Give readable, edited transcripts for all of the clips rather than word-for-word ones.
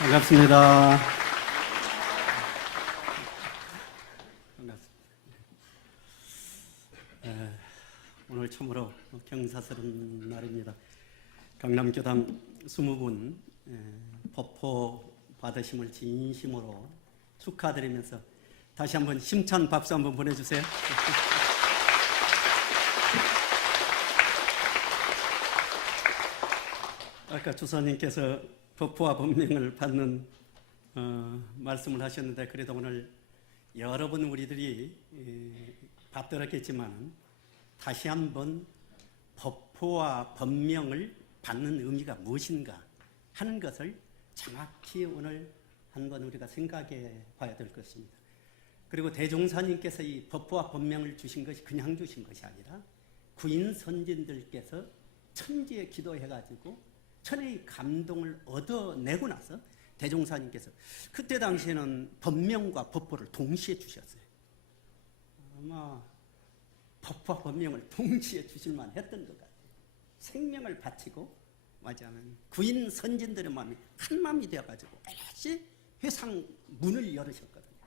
반갑습니다. 오늘 참으로 경사스러운 날입니다. 강남교당 20분 법포 받으심을 진심으로 축하드리면서 다시 한번 힘찬 박수 한번 보내주세요. 아까 주사님께서 법포와 법명을 받는 말씀을 하셨는데, 그래도 오늘 여러분 우리들이 받들었겠지만 다시 한번 법포와 법명을 받는 의미가 무엇인가 하는 것을 정확히 오늘 한번 우리가 생각해 봐야 될 것입니다. 그리고 대종사님께서 이 법포와 법명을 주신 것이 그냥 주신 것이 아니라 구인 선진들께서 천지에 기도해가지고 천의 감동을 얻어내고 나서 대종사님께서 그때 당시에는 법명과 법포를 동시에 주셨어요. 아마 법포와 법명을 동시에 주실만 했던 것 같아요. 생명을 바치고 맞이하면 구인 선진들의 마음이 한 마음이 되어가지고 다시 회상 문을 열으셨거든요.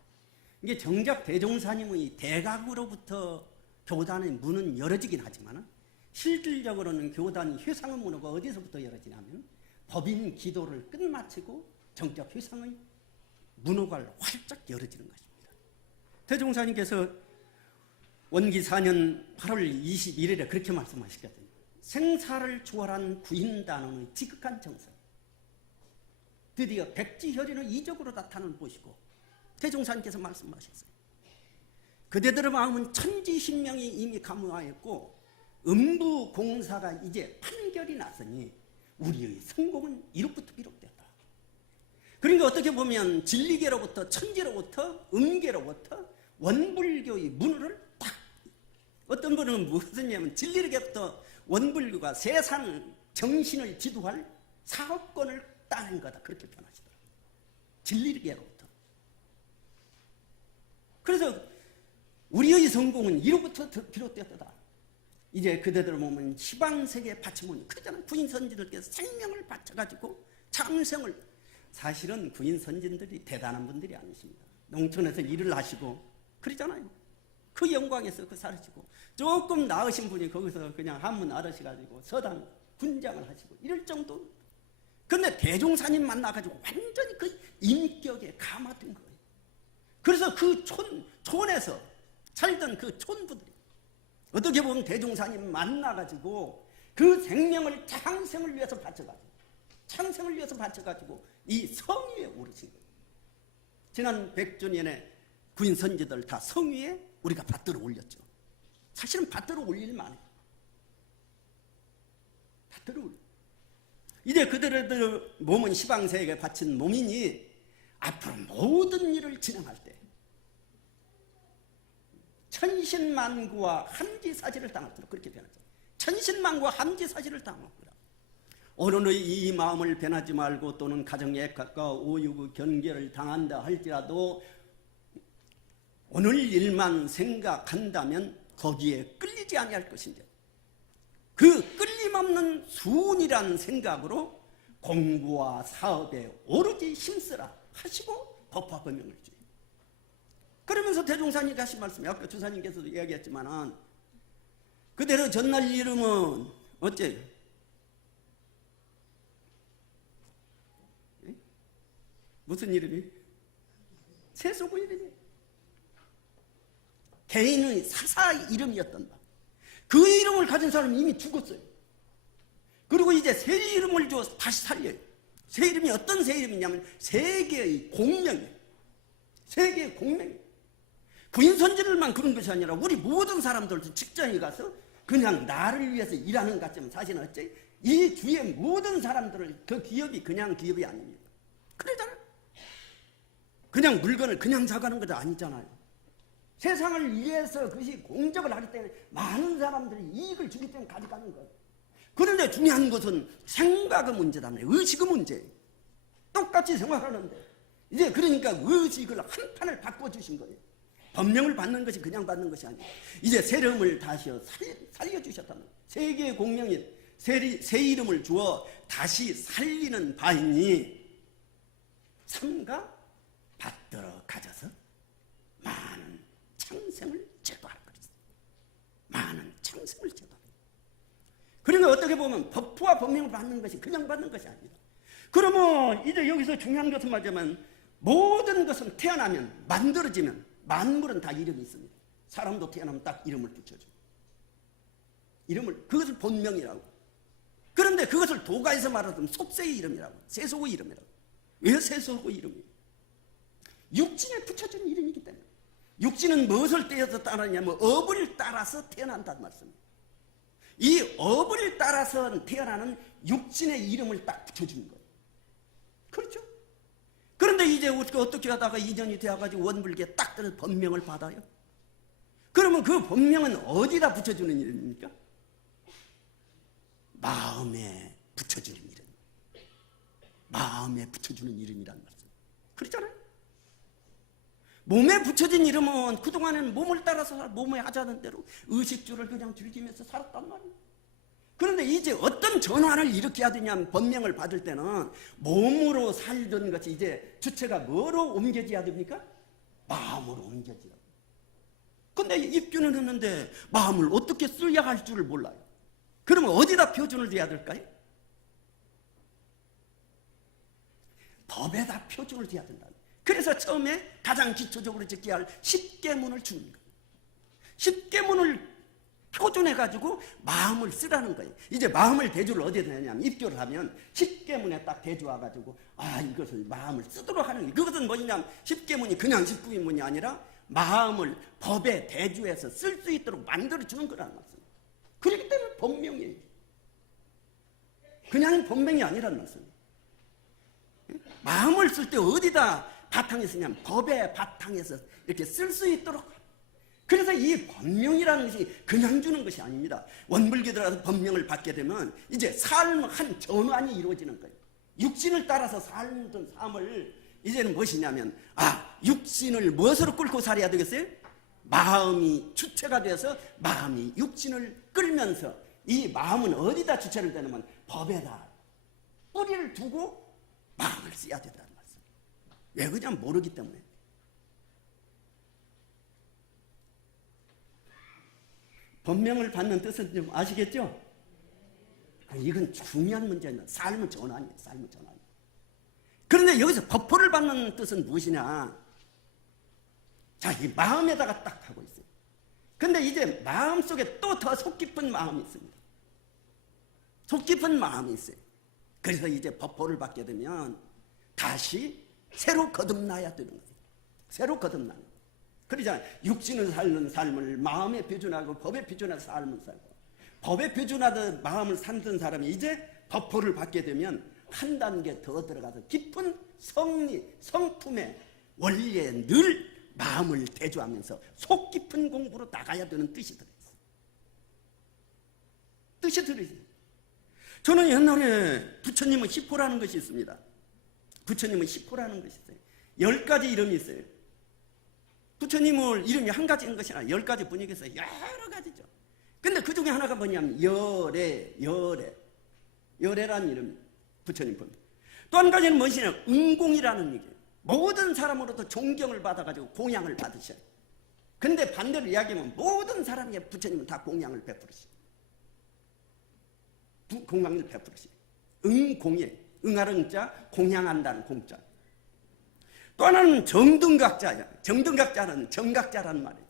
이게 정작 대종사님의 대각으로부터 교단의 문은 열어지긴 하지만 실질적으로는 교단 회상의 문호가 어디서부터 열어지냐면 법인 기도를 끝마치고 정작 회상의 문호가 활짝 열어지는 것입니다. 대종사님께서 원기 4년 8월 21일에 그렇게 말씀하시거든요. 생사를 초월한 구인단원의 지극한 정성, 드디어 백지혈인의 이적으로 나타나는 보시고 대종사님께서 말씀하셨어요. 그대들의 마음은 천지신명이 이미 가무하였고 음부 공사가 이제 판결이 났으니 우리의 성공은 이로부터 비롯됐다. 그러니까 어떻게 보면 진리계로부터 천지로부터 음계로부터 원불교의 문을 딱, 어떤 분은 무슨 얘기냐면 진리계부터 원불교가 세상 정신을 지도할 사업권을 따낸 거다, 그렇게 표현하시더라고요. 진리계로부터. 그래서 우리의 성공은 이로부터 비롯되었다. 이제 그대들 보면 시방세계에 바치모니 그러잖아요. 구인선진들께서 생명을 바쳐가지고 창생을, 사실은 구인선진들이 대단한 분들이 아니십니다. 농촌에서 일을 하시고 그러잖아요. 그 영광에서 그 사르시고 조금 나으신 분이 거기서 그냥 한문 알으셔가지고 서당 군장을 하시고 이럴 정도. 그런데 대종사님 만나가지고 완전히 그 인격에 감화된 거예요. 그래서 그 촌에서 살던 그 촌부들이 어떻게 보면 대종사님 만나가지고 그 생명을 창생을 위해서 바쳐가지고 이 성위에 오르신 거예요. 지난 백주년에 구인 선지들 다 성위에 우리가 받들어 올렸죠. 사실은 받들어 올릴 만해요. 받들어 올려. 이제 그들의 몸은 시방세계에 바친 몸이니 앞으로 모든 일을 진행할 때 천신만고와 함지사지를 당하도록 그렇게 변하죠. 천신만고와 함지사지를 당하거라. 어른의 이 마음을 변하지 말고 또는 가정의 액각과 오육의 경계를 당한다 할지라도 오늘 일만 생각한다면 거기에 끌리지 아니할 것인데 그 끌림없는 수운이란 생각으로 공부와 사업에 오로지 힘쓰라 하시고 법화 법명을 주요. 그러면서 대종사님이 하신 말씀이 아까 주사님께서도 이야기했지만 그대로 전날 이름은 어째요? 무슨 이름이? 세속의 이름이 개인의 사사 이름이었던 바. 그 이름을 가진 사람은 이미 죽었어요. 그리고 이제 새 이름을 주어서 다시 살려요. 새 이름이 어떤 새 이름이냐면 세계의 공명이에요. 세계의 공명이에요. 구인선진들만 그런 것이 아니라 우리 모든 사람들도 직장에 가서 그냥 나를 위해서 일하는 것 같지만 사실은 어째 이 주위의 모든 사람들을 그 기업이 그냥 기업이 아닙니다. 그러잖아요. 그냥 물건을 그냥 사가는 것도 아니잖아요. 세상을 위해서 그것이 공적을 하기 때문에 많은 사람들이 이익을 주기 때문에 가져가는 거예요. 그런데 중요한 것은 생각의 문제다며 의식의 문제. 똑같이 생각하는데 이제 그러니까 의식을 한 판을 바꿔주신 거예요. 법명을 받는 것이 그냥 받는 것이 아니에요. 이제 세름을 다시 살려주셨다는 거예요. 세계의 공명인 새 이름을 주어 다시 살리는 바이니 삼가 받들어 가져서 많은 창생을 제도하라 그랬어요. 많은 창생을 제도하라. 그러니까 어떻게 보면 법부와 법명을 받는 것이 그냥 받는 것이 아니다. 그러면 이제 여기서 중요한 것은 뭐냐면 모든 것은 태어나면 만들어지면 만물은 다 이름이 있습니다. 사람도 태어나면 딱 이름을 붙여줘. 이름을, 그것을 본명이라고. 그런데 그것을 도가에서 말하면 속세의 이름이라고, 세속의 이름이라고. 왜 세속의 이름이에요? 육신에 붙여준 이름이기 때문에. 육신은 무엇을 떼어서 따르냐면 업을 따라서 태어난다는 말씀입니다. 이 업을 따라서 태어나는 육신의 이름을 딱 붙여주는 거예요. 그렇죠? 그런데 이제 어떻게 하다가 인연이 되어가지고 원불기에 딱 들어서 본명을 받아요? 그러면 그 본명은 어디다 붙여주는 이름입니까? 마음에 붙여주는 이름. 마음에 붙여주는 이름이란 말씀. 그렇잖아요? 몸에 붙여진 이름은 그동안에는 몸을 따라서 몸에 하자는 대로 의식주를 그냥 즐기면서 살았단 말이에요. 그런데 이제 어떤 전환을 일으켜야 되냐면 본명을 받을 때는 몸으로 살던 것이 이제 주체가 뭐로 옮겨져야 됩니까? 마음으로 옮겨져요. 근데 입주는 했는데 마음을 어떻게 써야 할 줄을 몰라요. 그러면 어디다 표준을 둬야 될까요? 법에다 표준을 둬야 된다. 그래서 처음에 가장 기초적으로 지켜야 할 10계문을 주는 거예요. 10계문을 표준해가지고 마음을 쓰라는 거예요. 이제 마음을 대주를 어디에 하냐면 입교를 하면 10계문에 딱 대주와가지고 이것을 마음을 쓰도록 하는 거예요. 그것은 뭐냐면 10계문이 그냥 19인문이 아니라 마음을 법에 대주해서 쓸 수 있도록 만들어주는 거라는 말씀이에요. 그렇기 때문에 본명이에요. 그냥 본명이 아니라는 말씀이에요. 마음을 쓸 때 어디다 바탕에 쓰냐면 법의 바탕에서 이렇게 쓸 수 있도록. 그래서 이 법명이라는 것이 그냥 주는 것이 아닙니다. 원불교 들어가서 법명을 받게 되면 이제 삶 한 전환이 이루어지는 거예요. 육신을 따라서 살던 삶을 이제는 무엇이냐면 육신을 무엇으로 끌고 살아야 되겠어요? 마음이 주체가 되어서 마음이 육신을 끌면서 이 마음은 어디다 주체를 대냐면 법에다 뿌리를 두고 마음을 써야 된다는 말씀. 왜 그냥 모르기 때문에. 법명을 받는 뜻은 좀 아시겠죠? 이건 중요한 문제입니다. 삶의 전환이에요. 삶의 전환. 그런데 여기서 법포를 받는 뜻은 무엇이냐? 자, 이 마음에다가 딱 하고 있어요. 근데 이제 마음속에 또 더 속 깊은 마음이 있습니다. 속 깊은 마음이 있어요. 그래서 이제 법포를 받게 되면 다시 새로 거듭나야 되는 거예요. 새로 거듭나는 거예요. 그러잖아요. 육신을 살는 삶을 마음에 표준하고 법에 표준해서 삶을 살고, 법에 표준하듯 마음을 살던 사람이 이제 법포를 받게 되면 한 단계 더 들어가서 깊은 성리, 성품의 원리에 늘 마음을 대조하면서 속 깊은 공부로 나가야 되는 뜻이 들어있어요. 뜻이 들어있어요. 저는 옛날에 부처님은 시포라는 것이 있습니다. 부처님은 시포라는 것이 있어요. 10가지 이름이 있어요. 부처님을 이름이 한 가지인 것이 아니라 10가지 분위기에서 여러 가지죠. 근데 그 중에 하나가 뭐냐면 열애라는 이름이 부처님 분. 또 한 가지는 무엇이냐면 응공이라는 얘기예요. 모든 사람으로부터 존경을 받아가지고 공양을 받으셔요. 근데 반대로 이야기하면 모든 사람에게 부처님은 다 공양을 베풀으시죠. 공양을 베풀으시죠. 응공이에요. 응할 응자, 공양한다는 공자. 또 하나는 정등각자예요. 정등각자는 정각자라는 말이에요.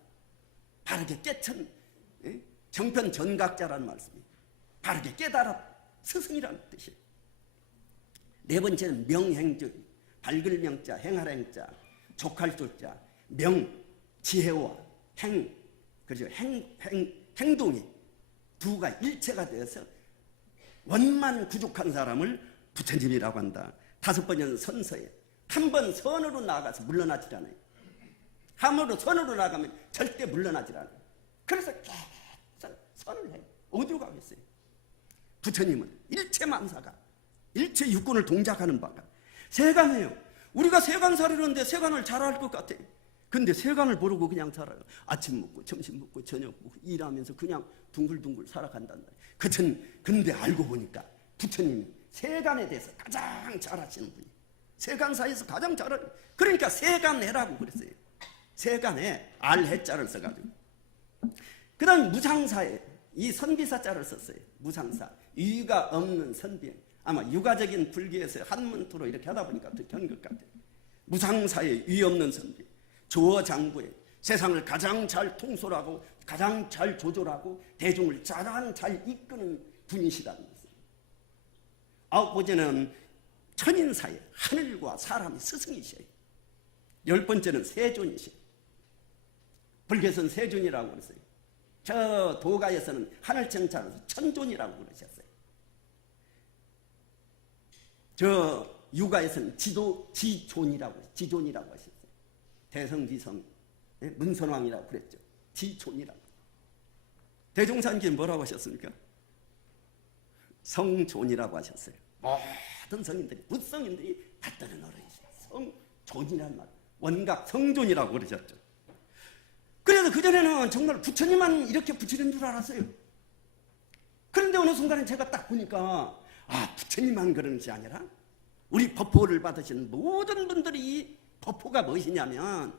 바르게 깨천, 정편 전각자라는 말씀이에요. 바르게 깨달아 스승이라는 뜻이에요. 네 번째는 명행주, 밝을 명자, 행할 행자, 족할 조자, 명, 지혜와 행, 그렇죠. 행동이 두가 일체가 되어서 원만 구족한 사람을 부처님이라고 한다. 다섯 번째는 선서예요. 한 번 선으로 나아가서 물러나질 않아요. 함으로 선으로 나가면 절대 물러나질 않아요. 그래서 계속 선을 해요. 어디로 가겠어요? 부처님은 일체만사가 일체 육군을 동작하는 바가 세간이에요. 우리가 세간 살이는데 세간을 잘 알 것 같아요. 근데 세간을 모르고 그냥 살아요. 아침 먹고 점심 먹고 저녁 먹고 일하면서 그냥 둥글둥글 살아간단 말이에요. 근데 알고 보니까 부처님이 세간에 대해서 가장 잘 아시는 분이에요. 세간사에서 가장 잘하는. 그러니까 세간해라고 그랬어요. 세간해, 알해자를 써가지고. 그 다음 무상사에 이 선비사자를 썼어요. 무상사, 유가 없는 선비. 아마 유가적인 불교에서 한문토로 이렇게 하다 보니까 더 된 것 같아요. 무상사에 유 없는 선비, 조어장부에 세상을 가장 잘 통솔하고 가장 잘 조절하고 대중을 가장 잘 이끄는 분이시다는 것을. 아홉번째는 천인사에 하늘과 사람이 스승이셔요. 열 번째는 세존이셔요. 불교에서는 세존이라고 그랬어요. 저 도가에서는 하늘천자로서 천존이라고 그러셨어요. 저 유가에서는 지존이라고 하셨어요. 대성지성 문선왕이라고 그랬죠. 지존이라고. 대종사님께 뭐라고 하셨습니까? 성존이라고 하셨어요. 모든 성인들이, 붓성인들이 다 따른 어른이세요. 성존이라는 말, 원각 성존이라고 그러셨죠. 그래서 그전에는 정말 부처님만 이렇게 부처님 줄 알았어요. 그런데 어느 순간에 제가 딱 보니까 부처님만 그러는 것이 아니라 우리 법포를 받으신 모든 분들이 법포가 무엇이냐면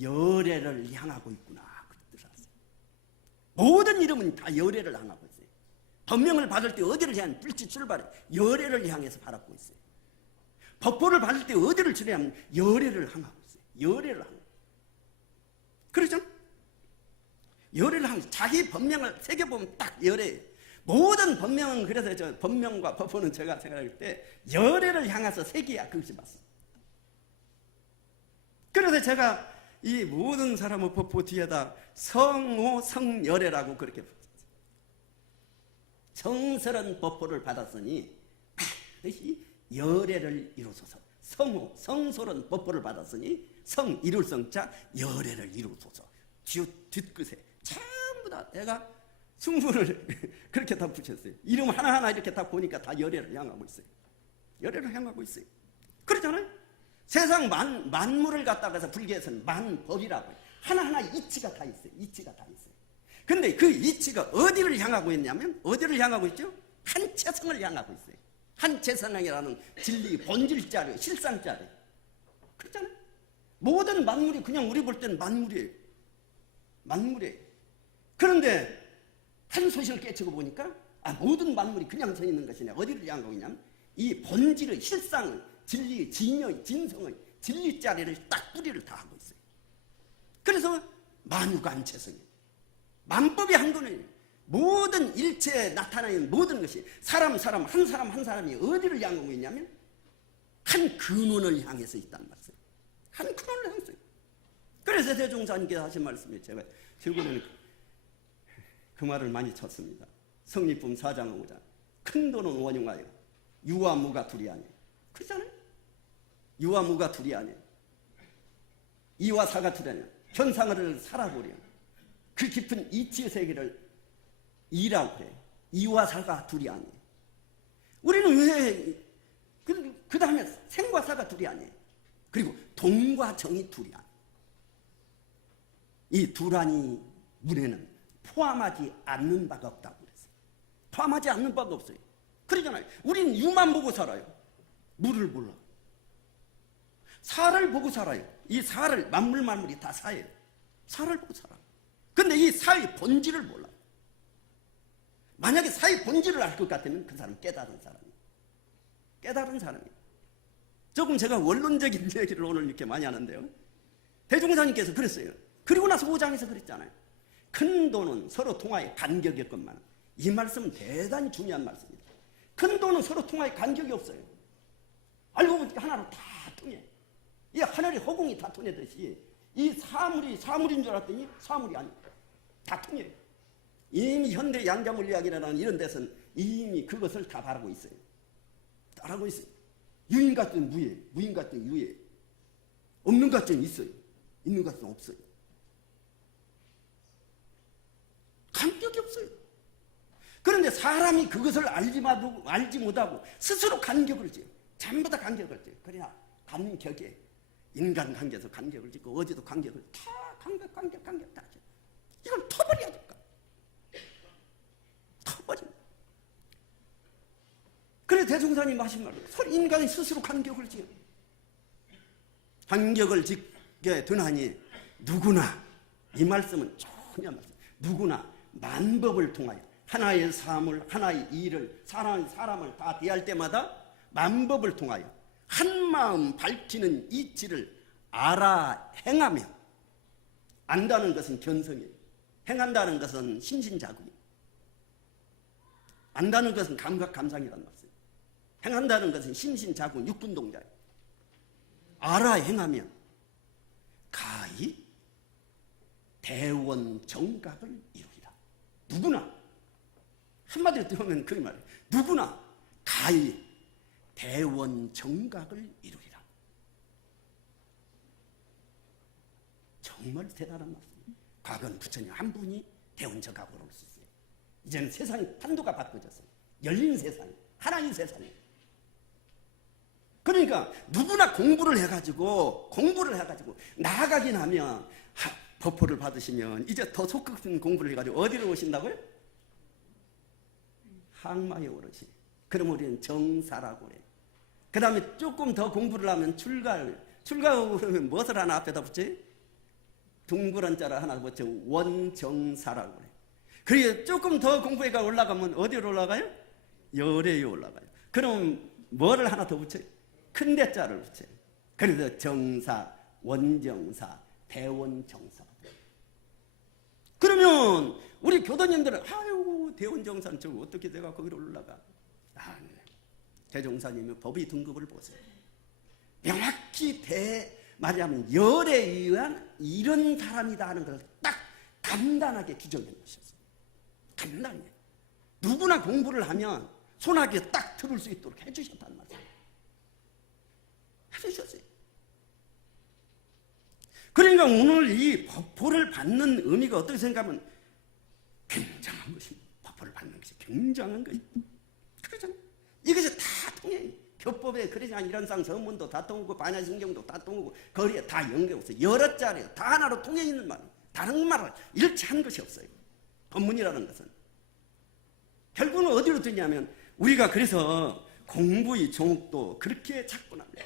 열애를 향하고 있구나. 그렇게 알았어요. 모든 이름은 다 열애를 향하고 있어요. 법명을 받을 때 어디를 향해 불치 출발해 열애를 향해서 바라고 있어요. 법포를 받을 때 어디를 치려면 열애를 향하고 있어요. 열애를 향하고. 그렇죠? 열애를 향해서 자기 법명을 새겨보면 딱 열애예요. 모든 법명은 그래서 저 법명과 법포는 제가 생각할 때 열애를 향해서 새겨야 그것이 맞습니다. 그래서 제가 이 모든 사람의 법포 뒤에다 성호 성열애라고 그렇게 붙였어요. 정설한 법포를 받았으니 반드시 열애를 이루소서. 성호 성설한 법포를 받았으니 성 이룰 성자 열애를 이루소서. 뒷끝에 전부 다 내가 승부를 그렇게 다 붙였어요. 이름 하나하나 이렇게 다 보니까 다 열애를 향하고 있어요. 열애를 향하고 있어요. 그렇잖아요. 세상 만물을 갖다가 해서 불교에서는 만법이라고 해요. 하나하나 이치가 다 있어요. 이치가 다 있어요. 근데 그 이치가 어디를 향하고 있냐면 어디를 향하고 있죠? 한체성을 향하고 있어요. 한체성이라는 진리 본질자리 실상자리. 그렇잖아요. 모든 만물이 그냥 우리 볼 때는 만물이에요. 만물이에요. 그런데 한 소식을 깨치고 보니까 모든 만물이 그냥 서 있는 것이 아니라 어디를 향하고 있냐면 이 본질의 실상을 진리, 진여의, 진성의 진리자리를 딱 뿌리를 다 하고 있어요. 그래서 만유간체성이에요. 만법이 한 거는 모든 일체에 나타나는 모든 것이 한 사람이 어디를 향하고 있냐면 한 근원을 향해서 있다는 말이에요. 한 근원을 향해서. 그래서 대종사님께서 하신 말씀이 제가 최근에는 그 말을 많이 쳤습니다. 성립품 4장 5장. 큰 돈은 원흉하여 유와 무가 둘이 아니에요. 그렇잖아요. 유와 무가 둘이 아니에요. 이와 사가 둘이 아니에요. 현상을 살아보려. 그 깊은 이치의 세계를 이라고 해요. 이와 사가 둘이 아니에요. 우리는 왜 그 다음에 생과 사가 둘이 아니에요. 그리고 동과 정이 둘이 아니에요. 이 두란이 문에는 포함하지 않는 바가 없다고 그랬어요. 포함하지 않는 바가 없어요. 그러잖아요. 우리는 유만 보고 살아요. 물을 몰라. 사를 보고 살아요. 이 사를 만물이 다 사예요. 사를 보고 살아. 근데 이 사의 본질을 몰라요. 만약에 사의 본질을 알 것 같으면 그 사람은 깨달은 사람이에요. 깨달은 사람이에요. 조금 제가 원론적인 얘기를 오늘 이렇게 많이 하는데요. 대종사님께서 그랬어요. 그리고 나서 5장에서 그랬잖아요. 큰 돈은 서로 통하여 간격이 없건만. 이 말씀은 대단히 중요한 말씀입니다. 큰 돈은 서로 통하여 간격이 없어요. 알고 보니까 하나로 다 통해. 이 하늘의 허공이 다 통하듯이 이 사물인 줄 알았더니 사물이 아니에요. 다 통해요. 이미 현대 양자물리학이라는 이런 데서는 이미 그것을 다 바라고 있어요. 따라하고 있어요. 유인 같은 무예, 무인 같은 유예. 없는 같은 있어요. 있는 같은 없어요. 간격이 없어요. 그런데 사람이 그것을 알지 못하고 스스로 간격을 지어요. 전부 다 간격을 지어요. 그러나 간격에 인간 관계에서 간격을 짓고 어디도 간격을 다 간격 다 지어요. 이걸 터버려야 될까? 터버립니다. 그래서 그래 대종사님 하신 말로 인간이 스스로 간격을 지어 간격을 짓게 되나니 누구나 이 말씀은 전혀 말씀 누구나 만법을 통하여 하나의 사물 하나의 일을 사람을 다 대할 때마다 만법을 통하여 한마음 밝히는 이치를 알아 행하며 안다는 것은 견성이에요. 행한다는 것은 신신자구이에요. 안다는 것은 감각 감상이라는 말이에요. 행한다는 것은 신신자구 육군동자예요. 알아 행하면 가히 대원정각을 이루리라. 누구나 한마디로 들으면 그 말이에요. 누구나 가히 대원정각을 이루리라. 정말 대단한 말씀이에요. 과거는 부처님 한 분이 대원정각으로 올 수 있어요. 이제는 세상이 판도가 바꿔졌어요. 열린 세상, 하나님 세상이에요. 그러니까 누구나 공부를 해가지고 나아가긴 하면 법포를 받으시면 이제 더 속극적인 공부를 해가지고 어디로 오신다고요? 항마에 오르시. 그럼 우리는 정사라고 그래요. 그 다음에 조금 더 공부를 하면 출가하고 그러면 무엇을 하나 앞에다 붙여요? 둥그런 자를 하나 붙여 원정사라고 그래요. 그리고 조금 더 공부해가 올라가면 어디로 올라가요? 열애에 올라가요. 그럼 뭐를 하나 더 붙여요? 큰 대자를 붙여요. 그래서 정사, 원정사, 대원정사. 그러면 우리 교도님들은 아유 대원정사는 저 어떻게 내가 거기로 올라가? 네. 대종사님의 법의 등급을 보세요. 명확히 말하자면 열에 의한 이런 사람이다 하는 것을 딱 간단하게 규정해 놓으셨어요. 간단히. 누구나 공부를 하면 손아귀에 딱 들을 수 있도록 해주셨단 말이에요. 해주셨어요. 그러니까 오늘 이 법포를 받는 의미가 어떻게 생각하면 굉장한 것입니다. 법포를 받는 것이 굉장한 것입니다. 그렇잖아요. 이것이 다 통해요. 교법에 그러지 않은 일환상 서문도 다 통하고 반야신경도 다 통하고 거리에 다 연계가 없어요. 여러 자리에 다 하나로 통해 있는 말이에요. 다른 말을 일치한 것이 없어요. 법문이라는 것은. 결국은 어디로 드냐면 우리가 그래서 공부의 종목도 그렇게 찾고 납니다.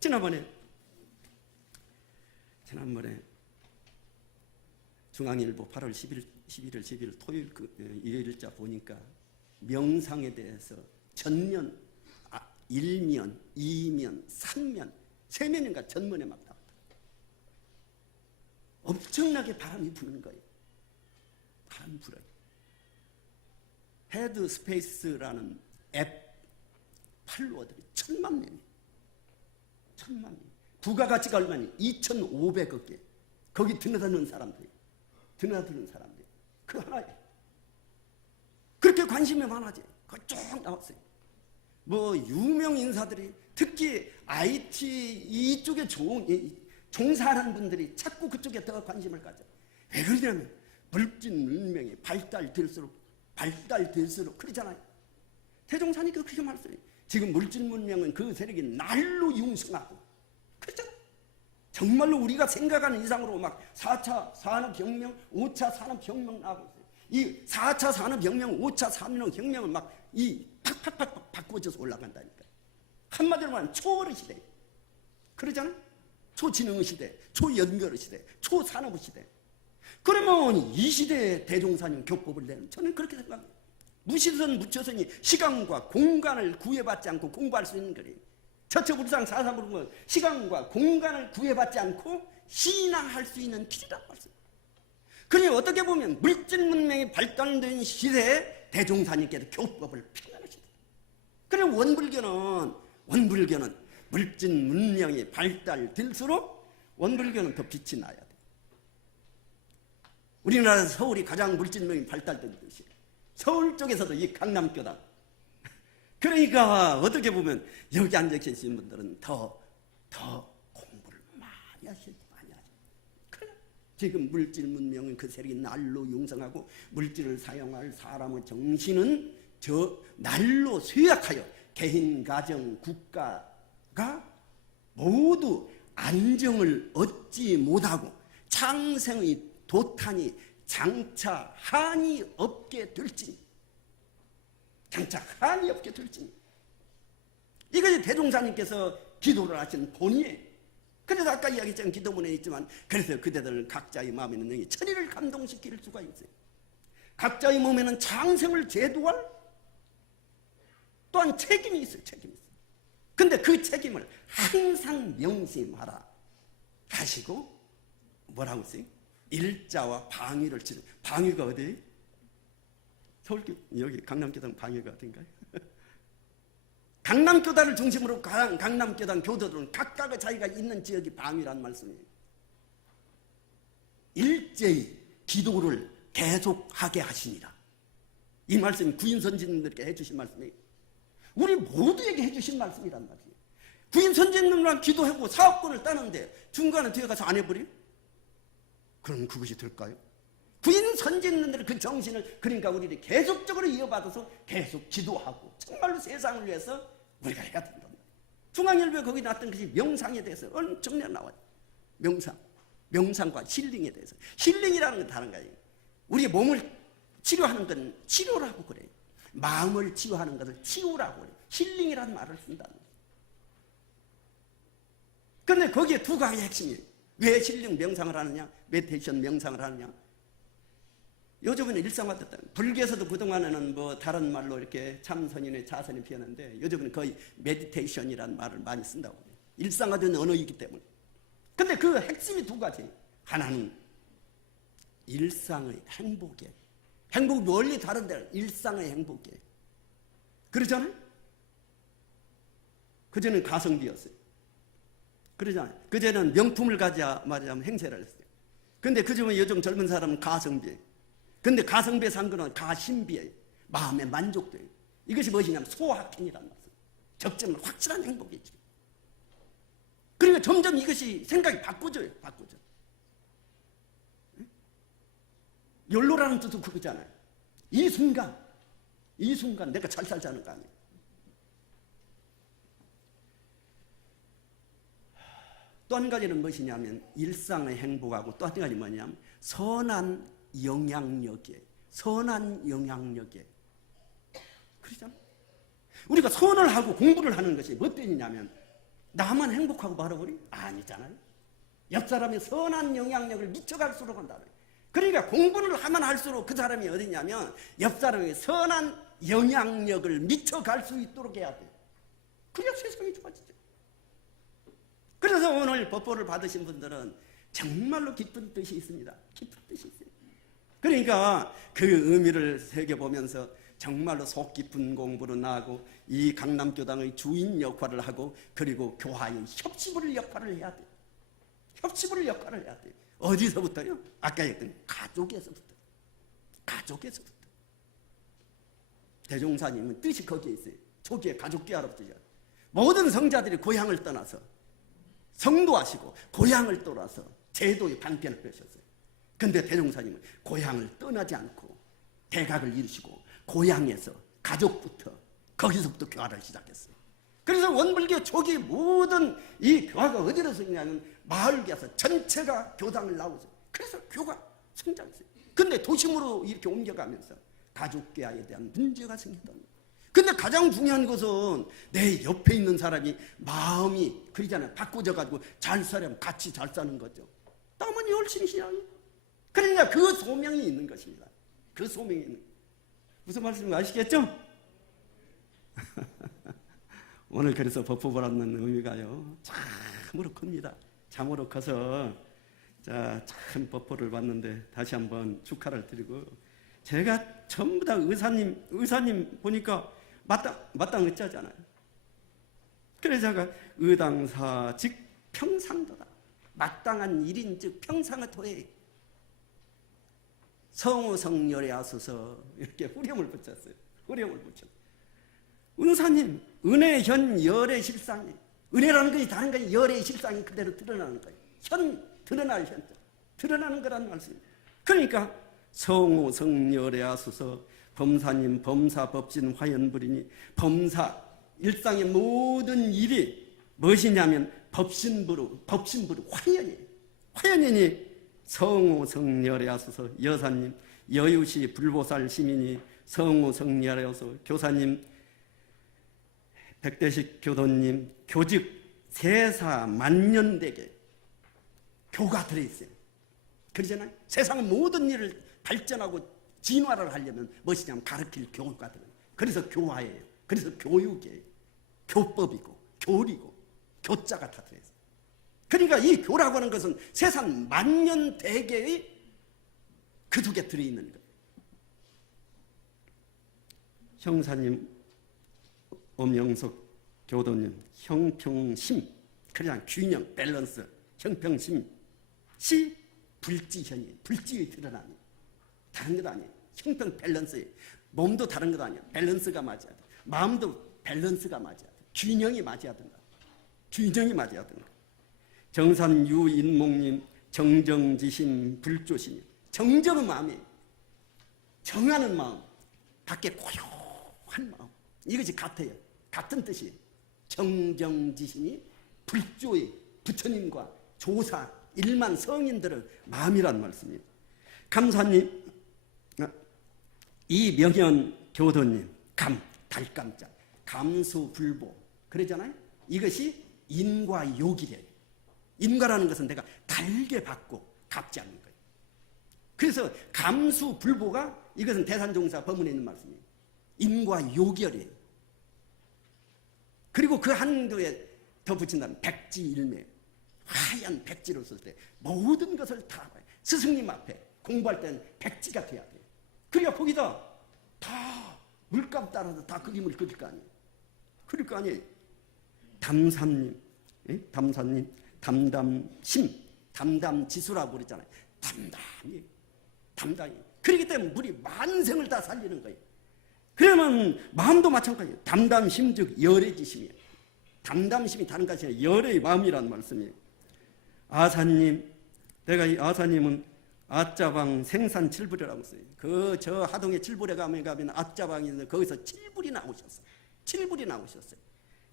지난번에 중앙일보 8월 11일 12일 토요일 일일자 보니까 명상에 대해서 전면, 일면, 이면, 삼면, 세면인가 전면에 막 나왔다. 엄청나게 바람이 부는 거예요. 바람이 불어요. 헤드스페이스라는 앱 팔로워들이 1000만 명이에요. 1000만 명. 부가가치가 얼마니? 2,500억 개. 거기 드나드는 사람들이. 그 하나에. 그렇게 관심이 많아지. 그거 쭉 나왔어요. 뭐 유명 인사들이 특히 IT 이쪽에 종사하는 분들이 자꾸 그쪽에 더 관심을 가져. 왜 그러냐면 물진 문명이 발달될수록 그러잖아요. 대종사니까 그렇게 말씀해요. 지금 물질 문명은 그 세력이 날로 융성하고 그렇잖아요. 정말로 우리가 생각하는 이상으로 막 4차 산업혁명, 5차 산업혁명 나오고 있어요. 이 4차 산업혁명, 5차 산업혁명은 막 이 팍팍팍 바꾸어져서 올라간다니까요. 한마디로 말하면 초월의 시대. 그러잖아요. 초지능의 시대, 초연결의 시대, 초산업의 시대. 그러면 이 시대에 대종사님 교법을 내는 저는 그렇게 생각합니다. 무시선 무처선이 시간과 공간을 구애받지 않고 공부할 수 있는 거래요. 저처불상 사사부른 건 시간과 공간을 구애받지 않고 신앙할 수 있는 길이라고 말씀. 그러니 어떻게 보면 물질 문명이 발달된 시대에 대종사님께서 교법을 펴나가시다. 그래 원불교는 물질 문명이 발달될수록 원불교는 더 빛이 나야 돼. 우리나라 서울이 가장 물질 문명이 발달된 도시예요. 서울 쪽에서도 이 강남교다. 그러니까 어떻게 보면 여기 앉아 계신 분들은 더 공부를 많이 하셔. 그래. 지금 물질 문명은 그 세력이 날로 융성하고 물질을 사용할 사람의 정신은 저 날로 쇠약하여 개인, 가정, 국가가 모두 안정을 얻지 못하고 창생의 도탄이 장차 한이 없게 될지니 이것이 대종사님께서 기도를 하신 본이에요. 그래서 아까 이야기했던 기도문에 있지만, 그래서 그대들 각자의 마음에는 능히 천리를 감동시킬 수가 있어요. 각자의 몸에는 장생을 제도할 또한 책임이 있어요. 책임이 있어요. 근데 그 책임을 항상 명심하라 하시고, 뭐라고 했어요? 일자와 방위를 치는. 방위가 어디예요? 서울교, 여기 강남교당 방위가 어딘가요? 강남교단을 중심으로 강남교단 교도들은 각각의 자기가 있는 지역이 방위란 말씀이에요. 일제히 기도를 계속하게 하시니라. 이 말씀이 구인 선진들께 해주신 말씀이에요. 우리 모두에게 해주신 말씀이란 말이에요. 구인 선진들만 기도하고 사업권을 따는데 중간에 뒤에 가서 안 해버려요? 그럼 그것이 될까요? 구인 선진들의 그 정신을, 그러니까 우리를 계속적으로 이어받아서 계속 기도하고 정말로 세상을 위해서 우리가 해야 된다. 중앙일보에 거기 나왔던 것이 명상에 대해서 엄청나게 나와요. 명상과 힐링에 대해서. 힐링이라는 건 다른 거예요. 우리 몸을 치료하는 건 치료라고 그래요. 마음을 치유하는 것을 치유라고 그래요. 힐링이라는 말을 쓴다는 거예요. 그런데 거기에 두 가지 핵심이에요. 왜 힐링 명상을 하느냐, 메디테이션 명상을 하느냐. 요즘은 일상화됐다. 불교에서도 그동안에는 뭐 다른 말로 이렇게 참선인의 자선이 피었는데, 요즘은 거의 메디테이션이라는 말을 많이 쓴다고 해요. 일상화된 언어이기 때문에. 근데 그 핵심이 두 가지. 하나는 일상의 행복에. 행복이 원리 다른데 일상의 행복에. 그러잖아요? 그전에는 가성비였어요. 그러잖아요. 그전에는 명품을 가져야만 행세를 했어요. 근데 요즘 젊은 사람은 가성비예요. 근데 가성비에 산 거는 가신비예요. 마음의 만족도예요. 이것이 무엇이냐면 소확행이라는 말씀. 적정은 확실한 행복이지. 그러니까 점점 이것이 생각이 바꿔져요. 바꿔져. 욜로라는 뜻도 그거잖아요. 이 순간 내가 잘 살자는 거 아니에요. 또 한 가지는 무엇이냐면 일상의 행복하고, 또 한 가지 뭐냐면 선한 영향력에. 그러잖아요. 우리가 선을 하고 공부를 하는 것이 뭐 때문이냐면 나만 행복하고 말아버리? 아니잖아요. 옆 사람이 선한 영향력을 미쳐갈수록 한다. 그러니까 공부를 하면 할수록 그 사람이 어디냐면 옆 사람이 선한 영향력을 미쳐갈 수 있도록 해야 돼요. 그래야 세상이 좋아지죠. 그래서 오늘 법보를 받으신 분들은 정말로 기쁜 뜻이 있습니다. 기쁜 뜻이 있어요. 그러니까 그 의미를 새겨보면서 정말로 속 깊은 공부로 나아가고 이 강남교당의 주인 역할을 하고, 그리고 교화의 협치부를 역할을 해야 돼요. 협치부를 역할을 해야 돼요. 어디서부터요? 아까 했던 가족에서부터. 대종사님은 뜻이 거기에 있어요. 초기에 가족교화로부터. 모든 성자들이 고향을 떠나서 성도하시고 고향을 떠나서 제도의 방편을 펴셨어요. 근데 대종사님은 고향을 떠나지 않고 대각을 이루시고 고향에서 가족부터, 거기서부터 교화를 시작했어요. 그래서 원불교 초기 모든 이 교화가 어디로 생기냐면 마을교에서 전체가 교당을 나오죠. 그래서 교가 성장했어요. 근데 도심으로 이렇게 옮겨가면서 가족교화에 대한 문제가 생겼다는 거예요. 근데 가장 중요한 것은 내 옆에 있는 사람이 마음이 그러잖아요. 바꿔져가지고 잘 살면 같이 잘 사는 거죠. 땀은 열심히 신앙이. 그러니까 그 소명이 있는 것입니다. 그 소명이 있는. 무슨 말씀인지 아시겠죠? 오늘 그래서 법보 받는 의미가요, 참으로 큽니다. 참으로 커서, 참 법보를 받는데 다시 한번 축하를 드리고, 제가 전부 다 의사님 보니까 마땅의자잖아요. 그래서 제가 의당사 즉 평상도다. 마땅한 일인 즉 평상의 토에 성우성렬에 하소서, 이렇게 후렴을 붙였어요. 은사님, 은혜현 열의 실상이. 은혜라는 것이 다른 것이 열의 실상이 그대로 드러나는 거예요. 드러나는 거라는 말씀입니다. 그러니까 성우성렬에 하소서, 범사님 범사법진 화연불이니. 범사, 일상의 모든 일이 무엇이냐면 법신부로 화연이니 성우성렬에 하소서. 여사님 여유시 불보살 시민이 성우성렬에 하소서. 교사님 백대식 교도님 교직 세사 만년되게 교가 들어있어요. 그러잖아요. 세상 모든 일을 발전하고 진화를 하려면 무엇이냐면 가르칠 교가 들어요. 그래서 교화예요. 그래서 교육이에요. 교법이고 교리고 교자가 다 들어있어요. 그러니까 이 교라고 하는 것은 세상 만년대계의 그 속에 들어있는 거예요. 형사님, 엄영석 교도님, 형평심, 그냥 균형, 밸런스, 형평심, 시 불지현이에요. 불지의 드러나니 다른 것 아니에요. 형평 밸런스예요. 몸도 다른 것 아니에요. 밸런스가 맞아야 돼. 마음도 밸런스가 맞아야 돼. 균형이 맞아야 된다. 균형이 맞아야 된다. 정산유인목님, 정정지심, 불조심. 정정은 마음이에요. 정하는 마음, 밖에 고요한 마음. 이것이 같아요. 같은 뜻이에요. 정정지심이 불조의 부처님과 조사, 일만 성인들의 마음이란 말씀이에요. 감사님, 이명현 교도님, 감, 달감자, 감수불보 그러잖아요. 이것이 인과 욕이래요. 인과라는 것은 내가 달게 받고 갚지 않는 거예요. 그래서 감수불보가 이것은 대산종사 법문에 있는 말씀이에요. 인과 욕이래요. 그리고 그 한도에 더 붙인다면 백지일매, 하얀 백지로 쓸 때 모든 것을 다 스승님 앞에 공부할 때는 백지가 돼야 돼요. 그래야 거기다 다 물감 따라서 다 그림을 그릴 거 아니에요. 그릴 거 아니에요. 담삼님, 담사님, 담담심, 담담지수라고 그러잖아요. 담담이. 그렇기 때문에 우리 만생을 다 살리는 거예요. 그러면 마음도 마찬가지예요. 담담심 즉 열애지심이에요. 담담심이 다른 것이 아니라 열애의 마음이라는 말씀이에요. 아사님, 내가 이 아사님은 아짜방 생산 칠불이라고 써요. 저 하동에 칠불에 가면 아짜방이 있는데 거기서 칠불이 나오셨어요. 칠불이 나오셨어요.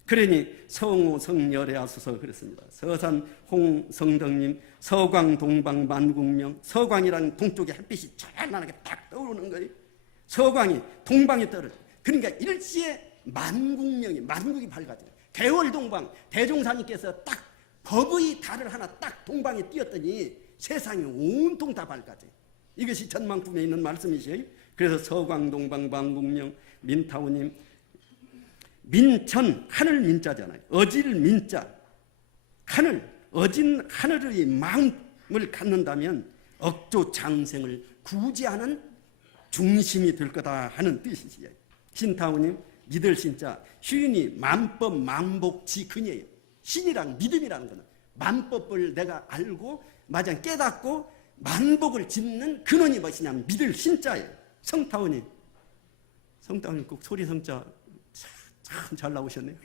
그러니 성호 성열에 하소서 그랬습니다. 서산 홍성덕님, 서광 동방 만국명. 서광이라는 동쪽에 햇빛이 찬란하게 딱 떠오르는 거예요. 서광이 동방에 떨어져. 그러니까 일시에 만국명이, 만국이 밝아져요. 개월동방, 대종사님께서 딱 법의 달을 하나 딱 동방에 띄었더니 세상이 온통 다 밝아져요. 이것이 전망품에 있는 말씀이시에요. 그래서 서광동방 만국명, 민타오님, 민천, 하늘 민자잖아요. 어질 민자, 하늘, 어진 하늘의 마음을 갖는다면 억조 장생을 구제하는 중심이 될 거다 하는 뜻이시에요. 신타오님, 믿을 신자, 휴인이 만법 만복지근이에요. 신이랑 믿음이라는 것은 만법을 내가 알고 마냥 깨닫고 만복을 짓는 근원이 무엇이냐면 믿을 신자예요. 성타오님, 성타오님 꼭 소리 성자 참 잘 나오셨네요.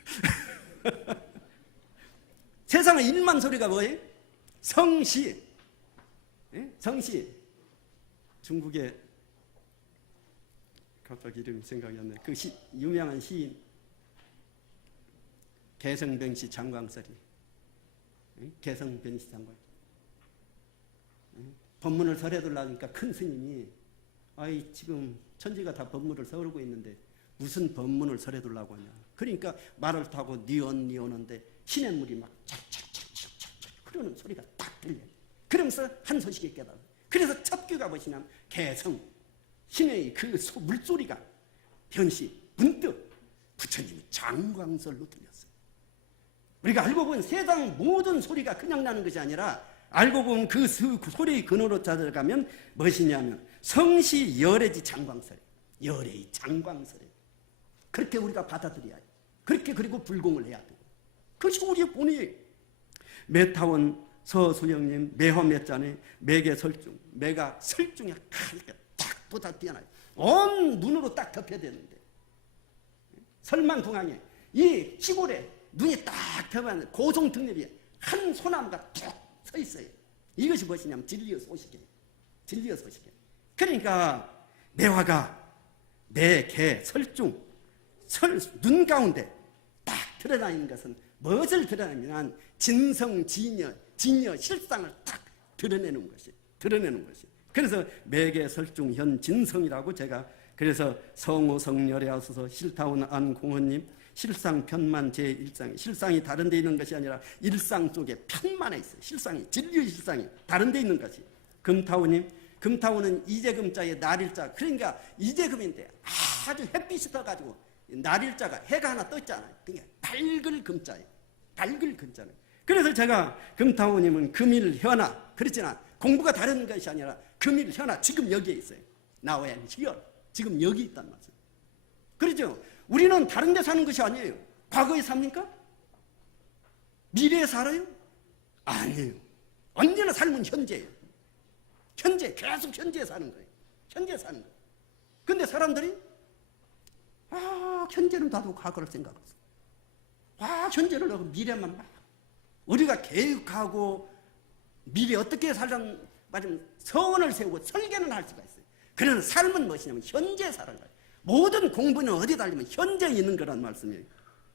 세상의 일만 소리가 뭐예요? 성시. 성시. 중국의 갑자기 이름이 생각이 안 나요. 그 유명한 시인 개성병시 장광설이. 개성병시 장광. 법문을 설해두려니까 큰 스님이 아이 지금 천지가 다 법문을 설하고 있는데 무슨 법문을 설해두려고 하냐. 그러니까 말을 타고 니언니언한데 시냇물이 막 찰찰찰찰찰 흐르는 소리가 딱 들려요. 그러면서 한 소식에 깨달아. 그래서 첫 귀가 무엇이냐면 개성 신의 그 물소리가 현시 문득 부처님이 장광설로 들렸어요. 우리가 알고 보면 세상 모든 소리가 그냥 나는 것이 아니라 알고 보면 그 소리의 근원으로 찾아가면 무엇이냐면 성시 열애지 장광설, 열애의 장광설이에요. 그렇게 우리가 받아들여야 해요. 그렇게 그리고 불공을 해야 돼요. 그것이 우리의 본의예요. 메타원 서수영님, 매화 맷잔에 매개 설중, 매가 설중에 딱 보다 뛰어나요. 온 눈으로 딱 덮여야 되는데 설망동항에 이 시골에 눈이 딱 덮여는 고성등립이 한 소나무가 툭 서 있어요. 이것이 무엇이냐면 진리의 소식이에요. 진리의 소식이에요. 그러니까 매화가 매개 설중 눈 가운데 딱 드러나는 것은 무엇을 드러내냐면 진성 진여 실상을 딱 드러내는 것이. 그래서 매개 설중 현 진성이라고 제가 그래서 성호 성열에 하소서 실타운 안공헌님 실상 편만 제1상. 실상이 다른 데 있는 것이 아니라 일상 속에 편만에 있어요. 실상이, 진리의 실상이 다른 데 있는 것이. 금타오님, 금타오는 이재금자의 날일자. 그러니까 이재금인데 아주 햇빛이 떠가지고 날일자가 해가 하나 떴잖아요. 그게 밝을 금자예요. 밝을 금자는. 그래서 제가 금타오님은 금일현아, 그렇지나 공부가 다른 것이 아니라 금일현아, 지금 여기에 있어요. Now and here. 지금 여기 있단 말이에요. 그렇죠? 우리는 다른 데 사는 것이 아니에요. 과거에 삽니까? 미래에 살아요? 아니에요. 언제나 삶은 현재예요. 현재, 계속 현재에 사는 거예요. 현재에 사는 거예요. 근데 사람들이 현재는 놔두고 과거를 생각하고 현재를 하고 미래만 막 우리가 계획하고 미래 어떻게 살란 말이면 서원을 세우고 설계는 할 수가 있어요. 그러나 삶은 무엇이냐면 현재에 사는 거예요. 모든 공부는 어디에 달리면 현재에 있는 거란 말씀이에요.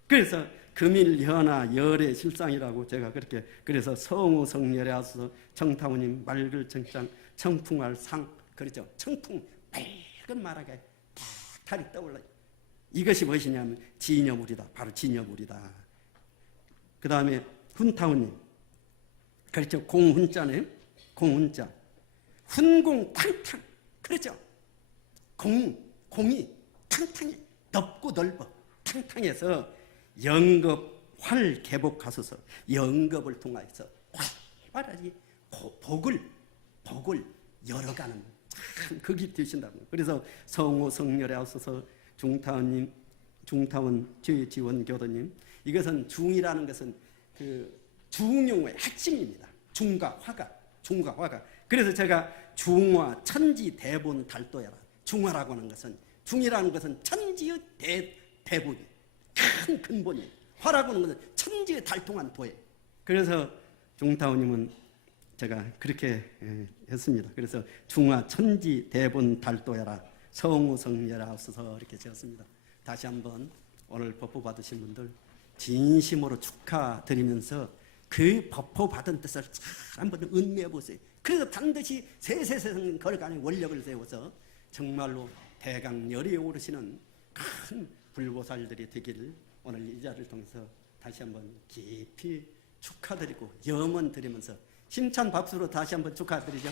그래서 금일현아 열의 실상이라고 제가 그렇게, 그래서 성우 성렬에 하소서 청타오님 맑을 정장 청풍할 상, 그렇죠? 청풍 맑은 말하게 탁 달이 떠올라요. 이것이 무엇이냐면 진여물이다. 바로 진여물이다. 그 다음에 훈타오님, 그렇죠? 공훈자네요. 공훈자, 훈공 탕탕, 그렇죠? 공이 탕탕해, 넓고 넓어. 탕탕해서 영겁 활 개복하소서. 영겁을 통하여서 활발하게 복을 열어가는 참 극이 되신다고. 그래서 성호 성렬에 하소서 중타원님, 중타원 최지원 교도님, 이것은 중이라는 것은 그 중용의 핵심입니다. 중과 화가. 그래서 제가 중화 천지 대본 달도야라. 중화라고 하는 것은, 중이라는 것은 천지의 대본이 큰 근본이에요. 화라고 하는 것은 천지의 달통한 도예요. 그래서 중타오님은 제가 그렇게 했습니다. 그래서 중화 천지 대본 달도야라 성우 성렬에 하소서 이렇게 지었습니다. 다시 한번 오늘 법보 받으신 분들 진심으로 축하드리면서 그 법보 받은 뜻을 잘 한번 음미해 보세요. 그래서 반드시 세세세상 걸어가는 원력을 세워서 정말로 대강열에 오르시는 큰 불보살들이 되기를 오늘 이 자리를 통해서 다시 한번 깊이 축하드리고 염원 드리면서 힘찬 박수로 다시 한번 축하드리죠.